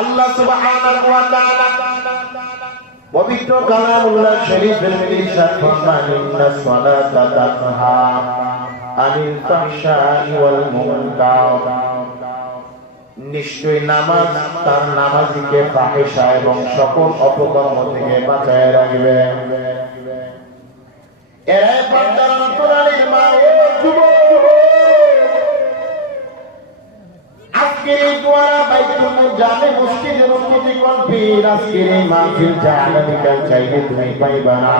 আল্লাহ সুবহানাহু ওয়া তাআলা পবিত্র কালামুল্লাহ শরীফের মধ্যে ইরশাদ ফরমান ইন্নাস সালাতা তানহা আনিল ফাহশাই ওয়াল মুনকার, নিশ্চয়ই নামাজ তার নামাজীকে ফাহিশা এবং সকল অপকর্ম থেকে বাঁচায় রাখবে। এরাই পর্দার অন্তরালের মা ও যুবক, আজকের এই দোয়া বাইতুল জামে মসজিদের উন্নতি কল্পের আজকের এই মাহফিল জালালিকাল চাইলে তুমি পাইবা না।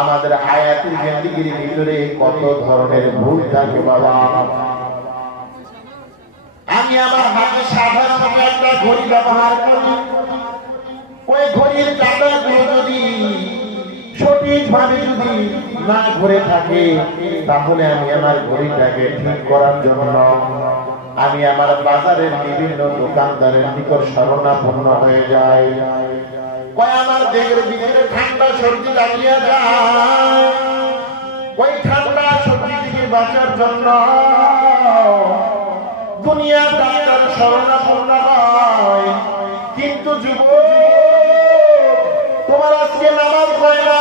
আমাদের হায়াতের জিন্দেগির ভিতরে কত ধরনের ভুল থাকে বাবা। আমি আমার হাতে সাধারণত একটা ঘড়ি ব্যবহার করি, ওই ঘড়ির কাঁটাগুলো যদি সঠিকভাবে যদি না ঘুরে থাকে, তাহলে আমি আমার ঘড়িটাকে ঠিক করার জন্য আমি আমার বাজারের বিভিন্ন দোকানদারের নিকট শরণাপন্ন হয়ে যাই। কয় আমার দেহের ভিতরে ঠান্ডা সর্দি লাগিয়ে যায়, ওই ঠান্ডা সর্দি থেকে বাঁচার জন্য দুনিয়া ডাক্তার শরণাপন্ন হয়। কিন্তু যুবক, তোমার আজকে নামাজ হয় না,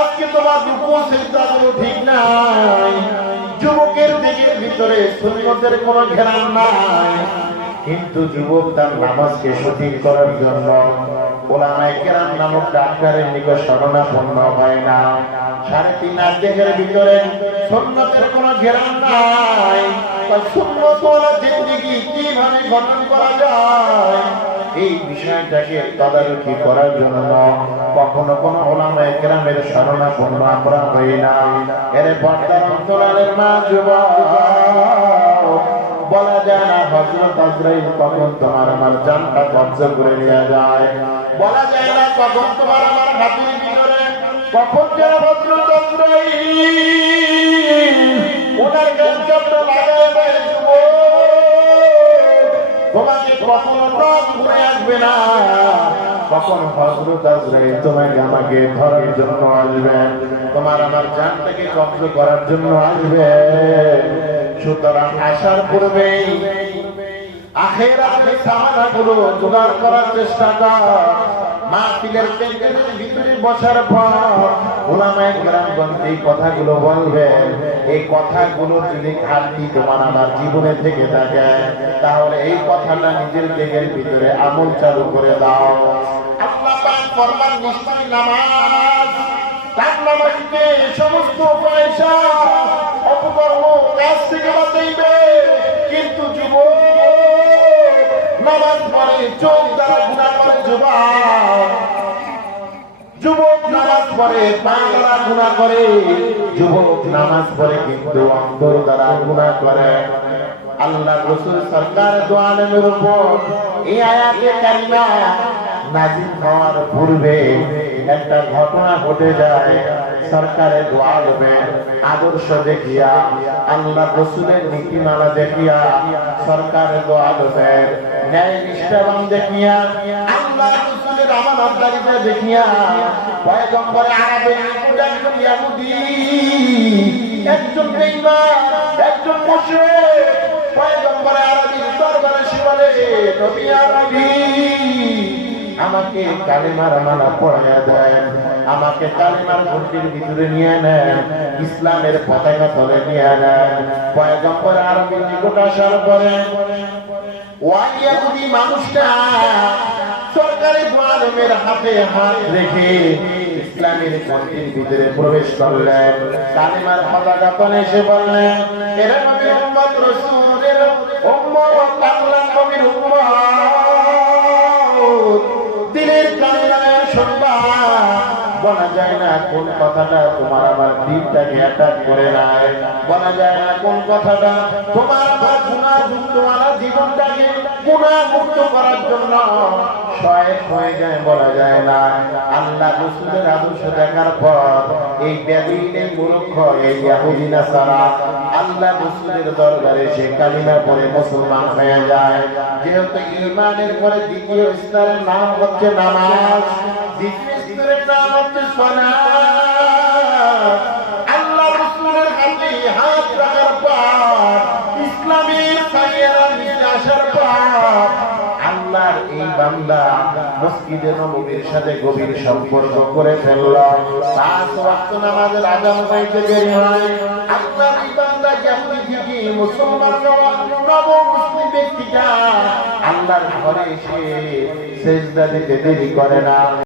আজকে তোমার রুকু সিজদাগুলো ঠিক নাই, যুবকের দিকের ভিতরে সুন্নতের কোনো ঘেরান নাই। কিন্তু যুবক তার নামাজকে সঠিক করার জন্য ওলামায়ে কেরাম নামক ডাক্তারের নিকট শরণাপন্ন হয় না। 3.5 দেহের ভিতরে সুন্নতের কোনো ঘেরান নাই। সুন্নতওয়ালা জিন্দেগি কিভাবে গঠন করা যায়, এই বিষয়টাকে তদারকি করার জন্য কখনো কোনো ওলামায়ে কেরামের শরণাপন্ন আমরা হই না। এর পর্দার অন্তরালের মা যুবক, বলা যায় না হযরত আজরাইল কখন তোমার আমার জানটা কবজা করে নিয়ে যায়, বলা যায় না কখন তোমার আমার হাতের ভিতরে কখন যেন হযরত আজরাইল ওনার গামছাটা লাগায় দেয়। তোমাকে কখনো রব ঘুরে আসবে না, কখন হযরত আজরাইল তোমাকে আমাকে ধরার জন্য আসবে, তোমার আমার জানটাকে কবজা করার জন্য আসবে। সুতরাং আসার পূর্বেই আখিরাতের সামানাগুলো জোগাড় করার চেষ্টা কর। মাহফিলের কেন্দ্রের ভিতরে বসার পর উলামায়ে কেরামগণ এই কথাগুলো বলবেন, এই কথাগুলো যদি ঘাটতি তোমার আমার জীবনে থেকে থাকে, তাহলে এই কথাটা নিজের দেহের ভিতরে আমল চালু করে দাও। আল্লাহ পাক ফরমান, নিশ্চয়ই নামাজ তার নামাজকে সমস্ত পয়সা অপকর্ম কাজ থেকে বাঁচাইবে। কিন্তু যুবক নামাজ পড়ে চোখ দ্বারা গুনাহ করে, যুবক নামাজ পড়ে পা দ্বারা গুনাহ করে, যুবক নামাজ পড়ে কিন্তু অন্তর দ্বারা গুনাহ করে। আল্লাহ রাসূল সরকার দু আলমের উপর এই আয়াতে কারিমা নাযিল হওয়ার পূর্বে একটা ঘটনা ঘটে যায়। সরকারের দু আলমের আদর্শ দেখিয়া, আল্লাহ রাসূলের নীতিমালা দেখিয়া, সরকারের দু আলমের ন্যায় নিষ্ঠাবান দেখিয়া, আল্লাহ রাসূলের আমানতদারিতা দেখিয়া, পয়গম্বর আরবের নিকট একজন ইহুদি, একজন বেঈমান, একজন মুশরিক পয়গম্বর আরবীর দরবারে এসে বলে, নবী আরবী আমাকে কালেমার মালা পড়াইয়া দেন, আমাকে কালেমার ভর্তির ভিতরে নিয়ে নেন, ইসলামের পতাকা তলে নিয়ে নেন। পয়গম্বর আরবীর নিকট আসার পরে ওই ইহুদি মানুষটা সরকারি আলমের হাতে হাত রেখে ইসলামের ভর্তির ভিতরে প্রবেশ করলেন। কালেমার পতাকা তলে এসে বললেন, এরা নবীর উম্মত, রাসূলের উম্মত, আল্লাহর নবীর উম্মত, দিলের কানে শুনবা। বলা যায় না কোন কথাটা তোমার আমার দিলটাকে অ্যাটাক করে নাই, বলা যায় না কোন কথাটা তোমার আমার গুনাহযুক্ত আমার জীবনটাকে গুনাহমুক্ত করার জন্য সহায়ক হয়ে যায়, বলা যায় না। আল্লাহ রাসূলের আদর্শ দেখার পর এই বেদীনের মূর্খ এই ইহুদি নাসারা আল্লাহ রাসূলের দরবারে সে কালিমা পড়ে মুসলমান হয়ে যায়। যেহেতু ঈমানের পরে দ্বিতীয় স্তরের নাম হচ্ছে নামাজ, দ্বিতীয় স্তরের নাম হচ্ছে সালাত। আল্লাহ রাসূলের হাতে হাত রাখার পর, ইসলামের ছায়ার নিচে আসার পর এই বান্দা মসজিদে নববীর সাথে গভীর সম্পর্ক করে ফেলল, 5 ওয়াক্ত নামাজের আযান হইতে দেরি হয়, আল্লাহর এই বান্দা কেমন থেকে মুসলমান নবমুসলিম ব্যক্তিটা আল্লাহর ঘরে এসে সিজদা দিতে দেরি করে না।